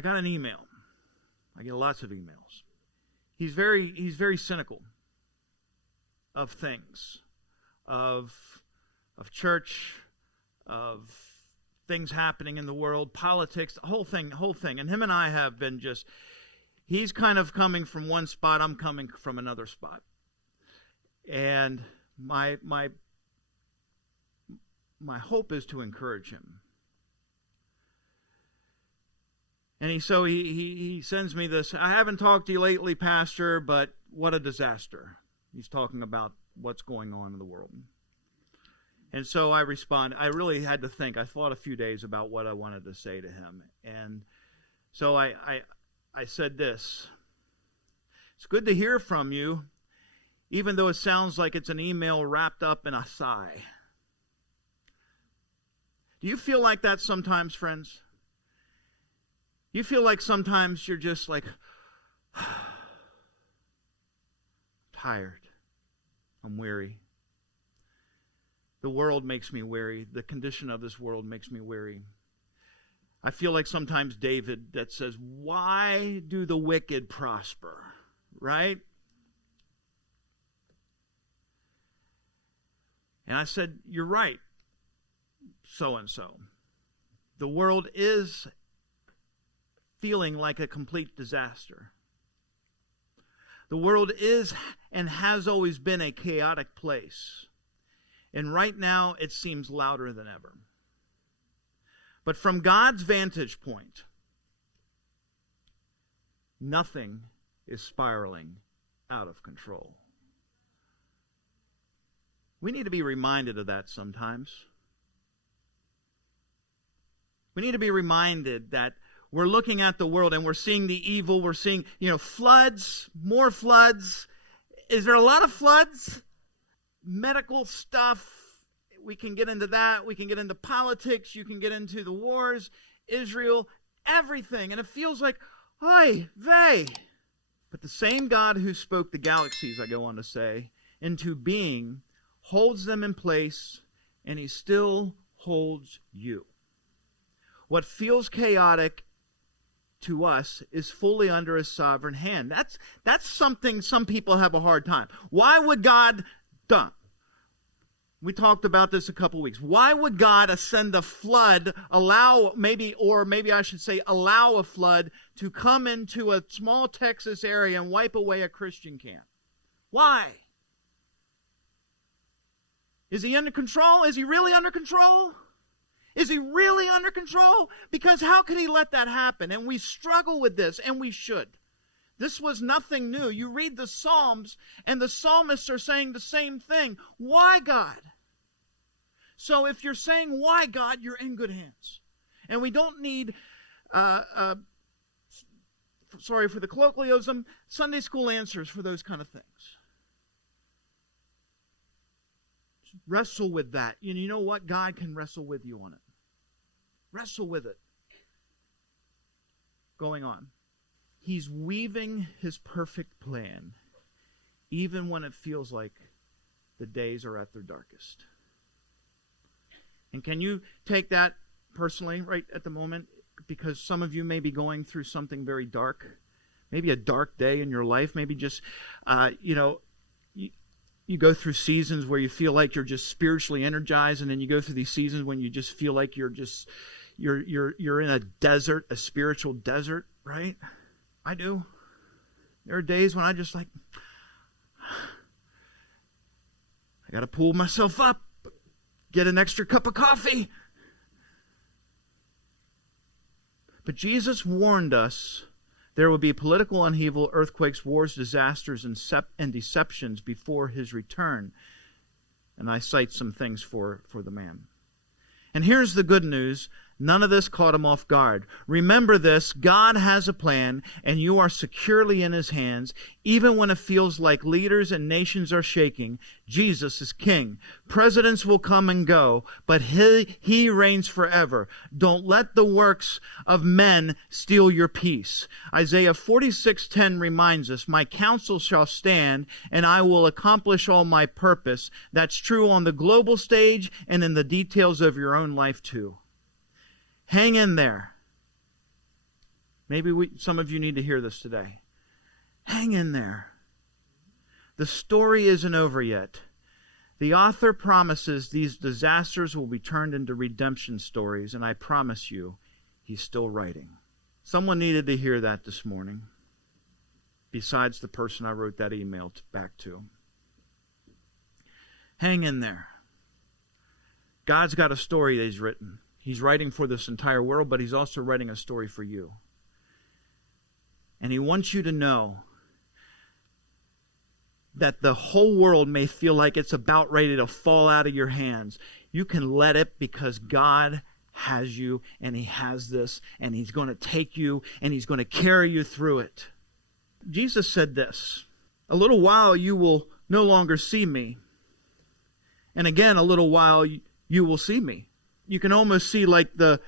I got an email. I get lots of emails. He's very cynical of things, of church, of things happening in the world, politics, the whole thing. And him and I have been he's kind of coming from one spot, I'm coming from another spot. And my hope is to encourage him. And he sends me this, I haven't talked to you lately, Pastor, but what a disaster. He's talking about what's going on in the world. And so I respond. I really had to think. I thought a few days about what I wanted to say to him. And so I said this. It's good to hear from you, even though it sounds like it's an email wrapped up in a sigh. Do you feel like that sometimes, friends? You feel like sometimes you're just like, tired. I'm weary. The world makes me weary. The condition of this world makes me weary. I feel like sometimes David that says, why do the wicked prosper? Right? And I said, you're right, so-and-so. The world is feeling like a complete disaster. The world is and has always been a chaotic place. And right now, it seems louder than ever. But from God's vantage point, nothing is spiraling out of control. We need to be reminded of that sometimes. We need to be reminded that we're looking at the world and we're seeing the evil. We're seeing, floods, more floods. Is there a lot of floods? Medical stuff. We can get into that. We can get into politics. You can get into the wars, Israel, everything. And it feels like, oy vey. But the same God who spoke the galaxies, I go on to say, into being, holds them in place, and he still holds you. What feels chaotic to us is fully under his sovereign hand. That's something some people have a hard time. Why would God We talked about this a couple weeks. Why would God send a flood, allow a flood to come into a small Texas area and wipe away a Christian camp? Why? Is he under control? Is he really under control? Is he really under control? Because how could he let that happen? And we struggle with this, and we should. This was nothing new. You read the Psalms, and the psalmists are saying the same thing. Why, God? So if you're saying, why, God, you're in good hands. And we don't need, sorry for the colloquialism, Sunday school answers for those kind of things. Wrestle with that. You know what? God can wrestle with you on it. Wrestle with it. Going on. He's weaving his perfect plan, even when it feels like the days are at their darkest. And can you take that personally right at the moment? Because some of you may be going through something very dark. Maybe a dark day in your life. Maybe just, you go through seasons where you feel like you're just spiritually energized, and then you go through these seasons when you just feel like you're in a desert, a spiritual desert, right? I do. There are days when I just I got to pull myself up, get an extra cup of coffee. But Jesus warned us there would be political upheaval, earthquakes, wars, disasters, and deceptions before his return. And I cite some things for the man. And here's the good news. None of this caught him off guard. Remember this, God has a plan, and you are securely in his hands. Even when it feels like leaders and nations are shaking, Jesus is king. Presidents will come and go, but he reigns forever. Don't let the works of men steal your peace. Isaiah 46:10 reminds us, my counsel shall stand, and I will accomplish all my purpose. That's true on the global stage and in the details of your own life too. Hang in there. Maybe some of you need to hear this today. Hang in there. The story isn't over yet. The author promises these disasters will be turned into redemption stories, and I promise you, he's still writing. Someone needed to hear that this morning, besides the person I wrote that email back to. Hang in there. God's got a story that he's written. He's writing for this entire world, but he's also writing a story for you. And he wants you to know that the whole world may feel like it's about ready to fall out of your hands. You can let it, because God has you, and he has this, and he's going to take you, and he's going to carry you through it. Jesus said this, "A little while you will no longer see me, and again a little while you will see me." You can almost see like the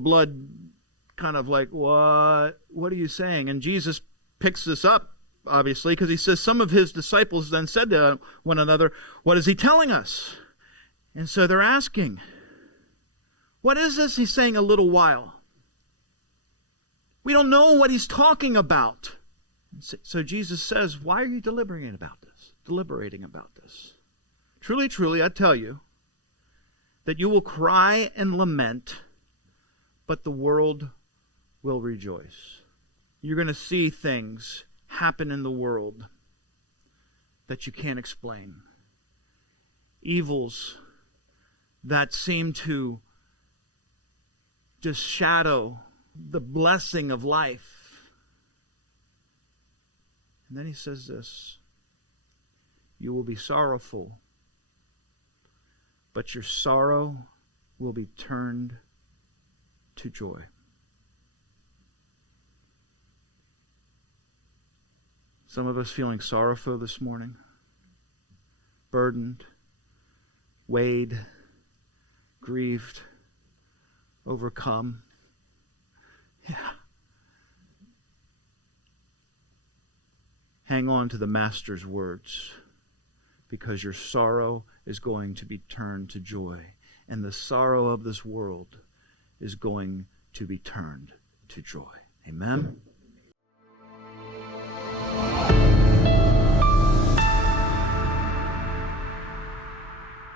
blood kind of like, what are you saying? And Jesus picks this up, obviously, because he says, some of his disciples then said to one another, "What is he telling us?" And so they're asking, what is this he's saying, a little while? We don't know what he's talking about. So Jesus says, why are you deliberating about this? Truly, truly, I tell you that you will cry and lament, but the world will rejoice. You're going to see things happen in the world that you can't explain. Evils that seem to just shadow the blessing of life. And then he says this, "You will be sorrowful, but your sorrow will be turned to joy." Some of us feeling sorrowful this morning, burdened, weighed, grieved, overcome. Yeah. Hang on to the Master's words, because your sorrow is going to be turned to joy, and the sorrow of this world is going to be turned to joy. Amen?